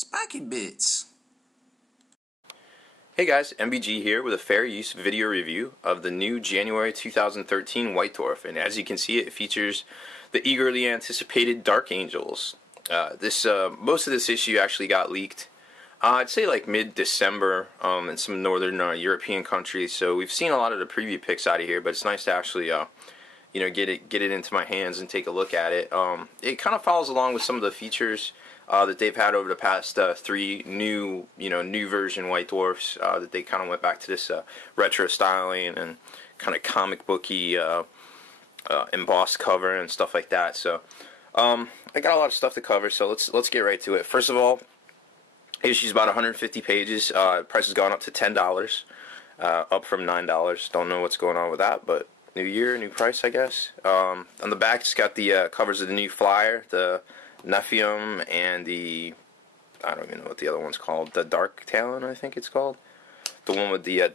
Spiky Bits. Hey guys, MBG here with a fair use video review of the new January 2013 White Dwarf, and as you can see, it features the eagerly anticipated Dark Angels. Most of this issue actually got leaked, I'd say like mid-December, in some northern European countries. So we've seen a lot of the preview pics out of here, but it's nice to actually, get it into my hands and take a look at it. It kind of follows along with some of the features that they've had over the past three new version White Dwarfs, that they kind of went back to this retro styling and kind of comic booky embossed cover and stuff like that. So I got a lot of stuff to cover, so let's get right to it. First of all, issue's about 150 pages. Price has gone up to $10, up from $9. Don't know what's going on with that, but new year, new price, I guess. On the back, it's got the covers of the new Flyer, the Nephium, and the, I don't even know what the other one's called, the Dark Talon, I think it's called, the one with the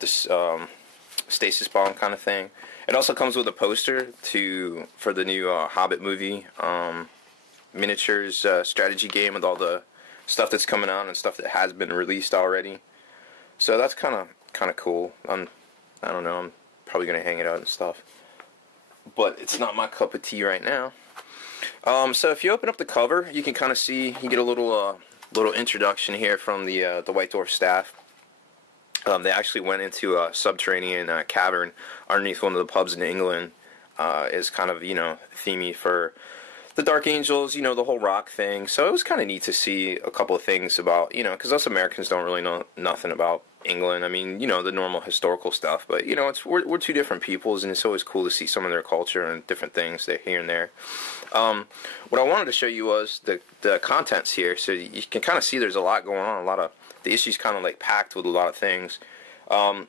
stasis bomb kind of thing. It also comes with a poster for the new Hobbit movie miniatures strategy game with all the stuff that's coming out and stuff that has been released already. So that's kind of cool. I don't know, I'm probably gonna hang it out and stuff, but it's not my cup of tea right now. So if you open up the cover, you can kind of see, you get a little introduction here from the White Dwarf staff. They actually went into a subterranean cavern underneath one of the pubs in England, is kind of, themey for the Dark Angels, the whole rock thing. So it was kind of neat to see a couple of things about, because us Americans don't really know nothing about England. I mean, the normal historical stuff, but we're two different peoples, and it's always cool to see some of their culture and different things here and there. What I wanted to show you was the contents here, so you can kind of see there's a lot going on. A lot of the issues kind of like packed with a lot of things.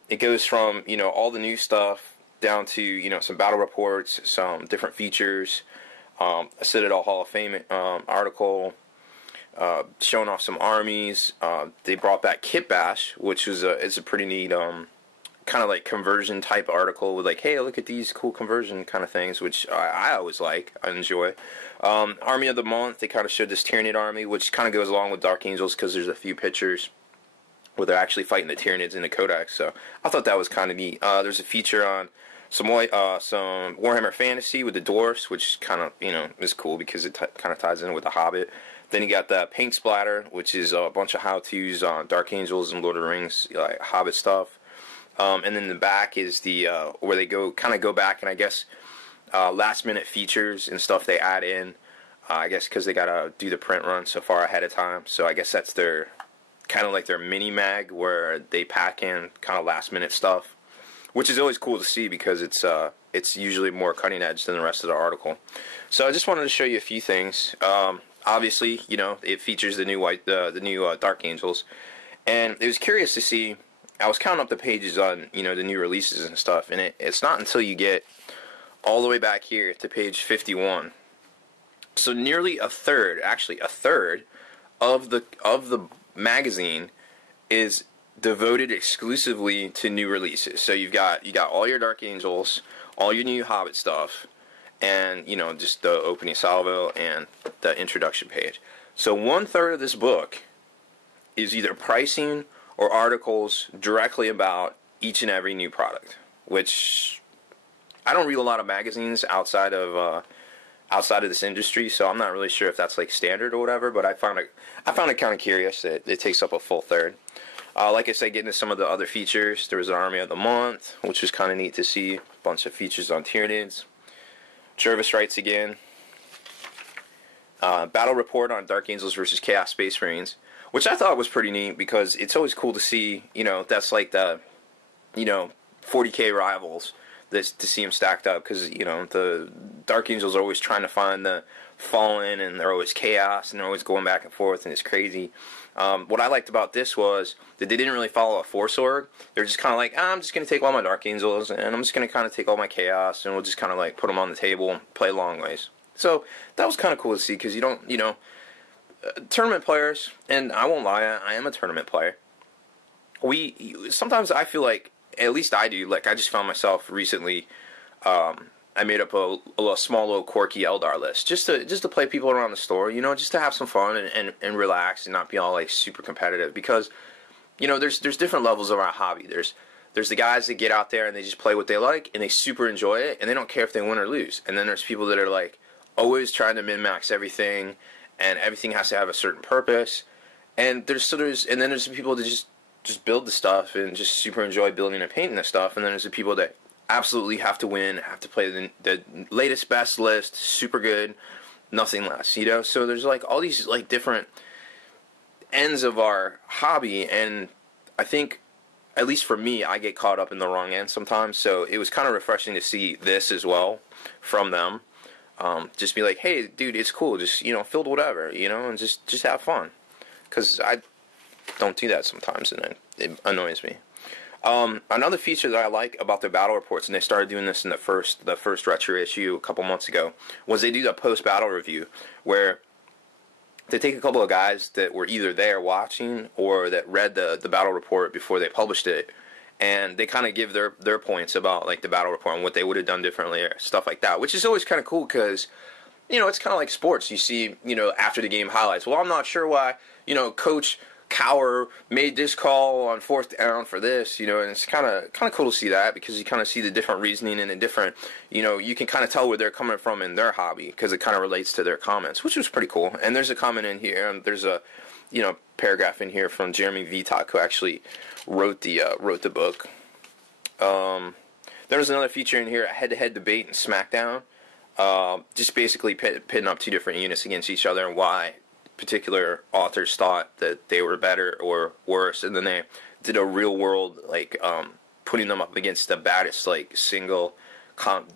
It goes from all the new stuff down to some battle reports, some different features, a Citadel Hall of Fame article. Showing off some armies. They brought back Kit Bash, which is a pretty neat kind of like conversion type article with like, hey, look at these cool conversion kind of things, which I always like, I enjoy. Army of the Month, they kind of showed this Tyranid army, which kind of goes along with Dark Angels because there's a few pictures where they're actually fighting the Tyranids in the Codex, so I thought that was kind of neat. There's a feature on some Warhammer Fantasy with the Dwarfs, which kind of, is cool because it kind of ties in with the Hobbit. Then you got the Paint Splatter, which is a bunch of how-tos on Dark Angels and Lord of the Rings, like Hobbit stuff. And then the back is the where they go back and I guess last-minute features and stuff they add in. I guess because they gotta do the print run so far ahead of time. So I guess that's their kind of like their MiniMag where they pack in kind of last-minute stuff, which is always cool to see because it's usually more cutting edge than the rest of the article. So I just wanted to show you a few things. Obviously, it features the new Dark Angels, and it was curious to see. I was counting up the pages on the new releases and stuff, and it's not until you get all the way back here to page 51. So nearly a third of the magazine is devoted exclusively to new releases. So you got all your Dark Angels, all your new Hobbit stuff, and just the opening salvo and the introduction page. So 1/3 of this book is either pricing or articles directly about each and every new product, which I don't read a lot of magazines outside of this industry, so I'm not really sure if that's like standard or whatever, but I found it kind of curious that it takes up a full third. Like I said, getting to some of the other features, there was an Army of the Month, which was kind of neat to see. A bunch of features on Tyranids. Jervis writes again. Battle report on Dark Angels versus Chaos Space Marines, which I thought was pretty neat because it's always cool to see, that's like the, 40K rivals, to see them stacked up because, the Dark Angels are always trying to find the Fallen and they're always chaos and they're always going back and forth and it's crazy. What I liked about this was that they didn't really follow a force org. They're just kind of like, I'm just going to take all my Dark Angels and I'm just going to kind of take all my Chaos and we'll just kind of like put them on the table and play long ways. So that was kind of cool to see because you don't, tournament players, and I won't lie, I am a tournament player. Sometimes I feel like, at least I do, like I just found myself recently I made up a small little quirky Eldar list just to play people around the store, just to have some fun and relax and not be all like super competitive, because there's different levels of our hobby. There's the guys that get out there and they just play what they like and they super enjoy it and they don't care if they win or lose. And then there's people that are like always trying to min-max everything, and everything has to have a certain purpose. And then there's the people that just build the stuff and just super enjoy building and painting the stuff. And then there's the people that absolutely have to win, have to play the latest best list, super good, nothing less. So there's like all these like different ends of our hobby, and I think, at least for me, I get caught up in the wrong end sometimes. So it was kind of refreshing to see this as well from them. Just be like, hey, dude, it's cool. Just build whatever, and just have fun. Because I don't do that sometimes, and it annoys me. Another feature that I like about their battle reports, and they started doing this in the first retro issue a couple months ago, was they do the post battle review, where they take a couple of guys that were either there watching or that read the battle report before they published it, and they kind of give their points about like the battle report and what they would have done differently or stuff like that, which is always kind of cool because it's kind of like sports. You see after the game highlights. Well, I'm not sure why Coach Cower made this call on 4th down for this, and it's kind of cool to see that, because you kind of see the different reasoning and the different, you can kind of tell where they're coming from in their hobby, because it kind of relates to their comments, which was pretty cool. And there's a comment in here, and there's a, paragraph in here from Jeremy Vitak, who actually wrote the book. There was another feature in here, a head-to-head debate in SmackDown, just basically pitting up two different units against each other and why particular authors thought that they were better or worse, and then they did a real world like putting them up against the baddest like single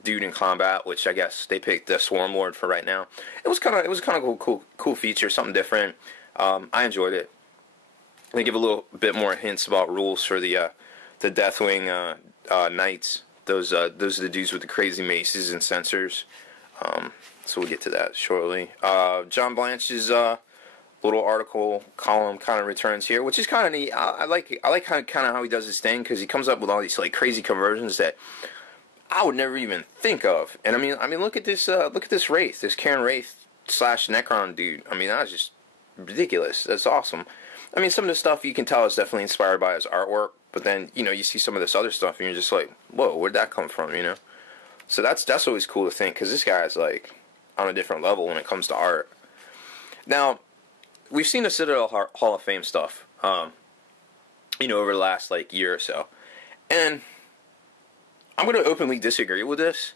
dude in combat, which I guess they picked the Swarm Lord for right now. It was kind of cool feature, something different. I enjoyed it. They give a little bit more hints about rules for the Deathwing Knights. Those are the dudes with the crazy maces and sensors. So we'll get to that shortly. John Blanche's little article column kind of returns here, which is kind of neat. I like kind of how he does his thing, because he comes up with all these like crazy conversions that I would never even think of. And I mean, look at this Wraith, this Karen Wraith / Necron dude. I mean, that's just ridiculous. That's awesome. I mean, some of the stuff you can tell is definitely inspired by his artwork, but then you see some of this other stuff and you're just like, whoa, where'd that come from? So that's always cool to think, because this guy is like on a different level when it comes to art. Now, we've seen the Citadel Hall of Fame stuff, over the last like year or so, and I'm going to openly disagree with this.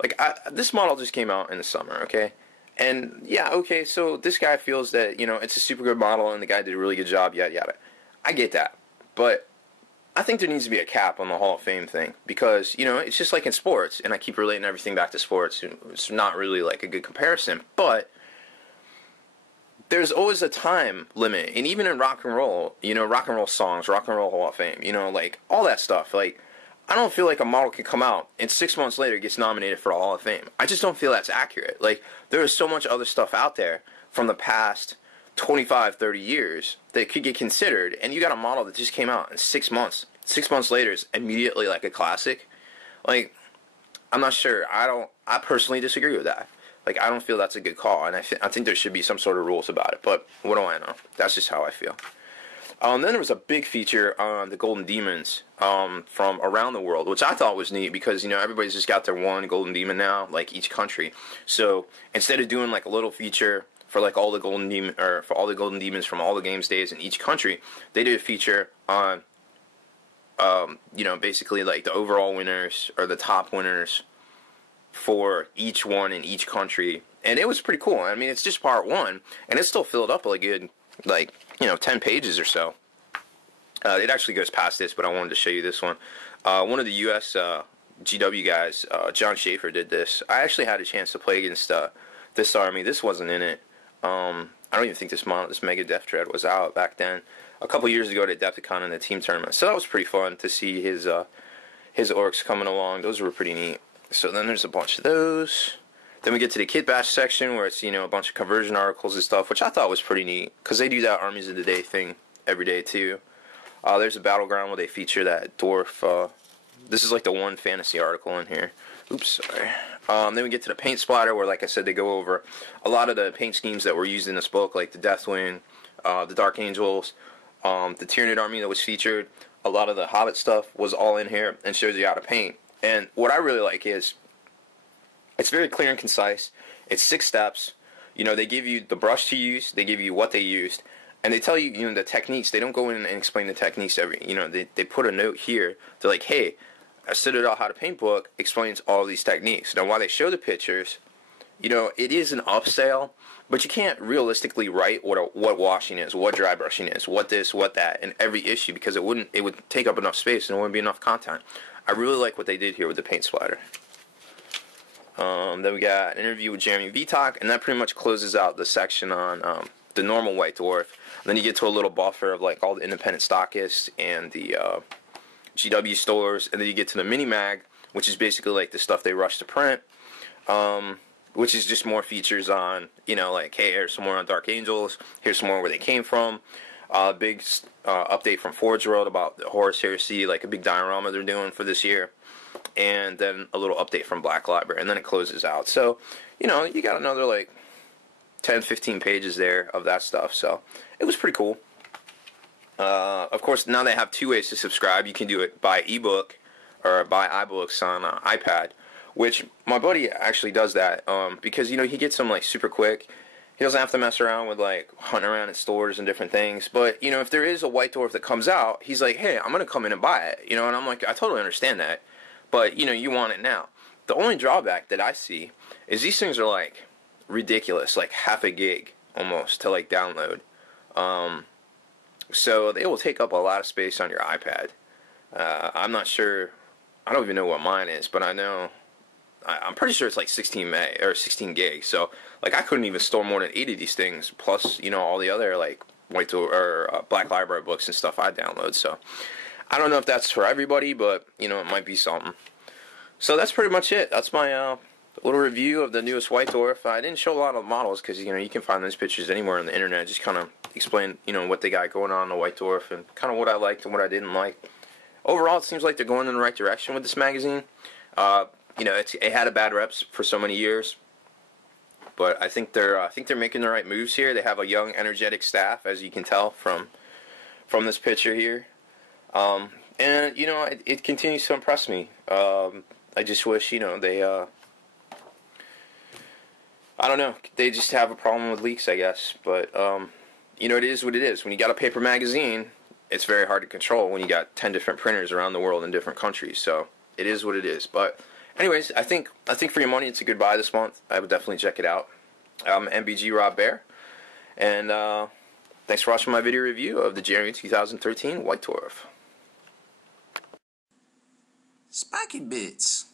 Like, this model just came out in the summer, okay? And yeah, okay, so this guy feels that it's a super good model and the guy did a really good job, yada yada. I get that, but I think there needs to be a cap on the Hall of Fame thing, because it's just like in sports, and I keep relating everything back to sports. It's not really like a good comparison, but there's always a time limit, and even in rock and roll, rock and roll songs, Rock and Roll Hall of Fame, like all that stuff. Like, I don't feel like a model can come out and 6 months later gets nominated for a Hall of Fame. I just don't feel that's accurate. Like, there is so much other stuff out there from the past 25, 30 years that could get considered, and you got a model that just came out in 6 months. 6 months later is immediately like a classic. Like, I'm not sure. I personally disagree with that. Like, I don't feel that's a good call, and I think there should be some sort of rules about it, but what do I know? That's just how I feel. Then there was a big feature on the Golden Demons from around the world, which I thought was neat, because everybody's just got their one Golden Demon now, like each country. So instead of doing like a little feature for like all the Golden Demon, or for all the Golden Demons from all the games days in each country, they did a feature on basically like the overall winners or the top winners for each one in each country, and it was pretty cool. I mean, it's just part one, and it's still filled up a good 10 pages or so. It actually goes past this, but I wanted to show you this one. One of the U.S. GW guys, John Schaefer, did this. I actually had a chance to play against this army. This wasn't in it. I don't even think this Mega Death Dread was out back then. A couple years ago at Adepticon in the team tournament. So that was pretty fun to see his orcs coming along. Those were pretty neat. So then there's a bunch of those. Then we get to the kit bash section, where it's a bunch of conversion articles and stuff, which I thought was pretty neat, because they do that Armies of the Day thing every day too. There's a battleground where they feature that Dwarf. This is like the one fantasy article in here. Oops, sorry. Then we get to the paint splatter, where, like I said, they go over a lot of the paint schemes that were used in this book, like the Deathwing, the Dark Angels, the Tyranid army that was featured. A lot of the Hobbit stuff was all in here and shows you how to paint. And what I really like is it's very clear and concise. It's 6 steps. You know, they give you the brush to use, they give you what they used, and they tell you, you know, the techniques. They don't go in and explain the techniques they put a note here. They're like, hey, a Citadel How to Paint book explains all these techniques. Now, while they show the pictures, you know, it is an upsell, but you can't realistically write what washing is, what dry brushing is, what this, what that, in every issue, because it would take up enough space and it wouldn't be enough content. I really like what they did here with the paint splatter. Then we got an interview with Jeremy Vitak, and that pretty much closes out the section on the normal White Dwarf. And then you get to a little buffer of like all the independent stockists and the GW stores, and then you get to the MiniMag, which is basically like the stuff they rush to print, which is just more features on, you know, like, hey, here's some more on Dark Angels, here's some more where they came from, big update from Forge World about the Horus Heresy, like a big diorama they're doing for this year, and then a little update from Black Library, and then it closes out. So, you know, you got another like 10-15 pages there of that stuff, so it was pretty cool. Of course, now they have 2 ways to subscribe. You can do it by ebook or by iBooks on iPad, which my buddy actually does that because, you know, he gets them like super quick. He doesn't have to mess around with like hunting around at stores and different things. But, you know, if there is a White Dwarf that comes out, he's like, hey, I'm going to come in and buy it. You know, and I'm like, I totally understand that. But, you know, you want it now. The only drawback that I see is these things are like ridiculous, like half a gig almost to like download. So they will take up a lot of space on your iPad. I'm not sure. I don't even know what mine is, but I know I'm pretty sure it's like 16 meg or 16 gigs. So like I couldn't even store more than 8 of these things, plus, you know, all the other like White Dwarf or Black Library books and stuff I download. So I don't know if that's for everybody, but you know, it might be something. So that's pretty much it. That's my little review of the newest White Dwarf. I didn't show a lot of models because, you know, you can find those pictures anywhere on the internet. Just kind of explain, you know, what they got going on in the White Dwarf and kind of what I liked and what I didn't like. Overall, it seems like they're going in the right direction with this magazine. You know, it had a bad reps for so many years, but I think they're making the right moves here. They have a young, energetic staff, as you can tell from this picture here, and you know, it continues to impress me. I just wish, you know, they I don't know, they just have a problem with leaks, I guess. But you know, it is what it is. When you got a paper magazine, it's very hard to control when you got 10 different printers around the world in different countries. So it is what it is. But anyways, I think for your money, it's a good buy this month. I would definitely check it out. I'm MBG Rob Bear, and thanks for watching my video review of the January 2013 White Dwarf. Spiky Bits.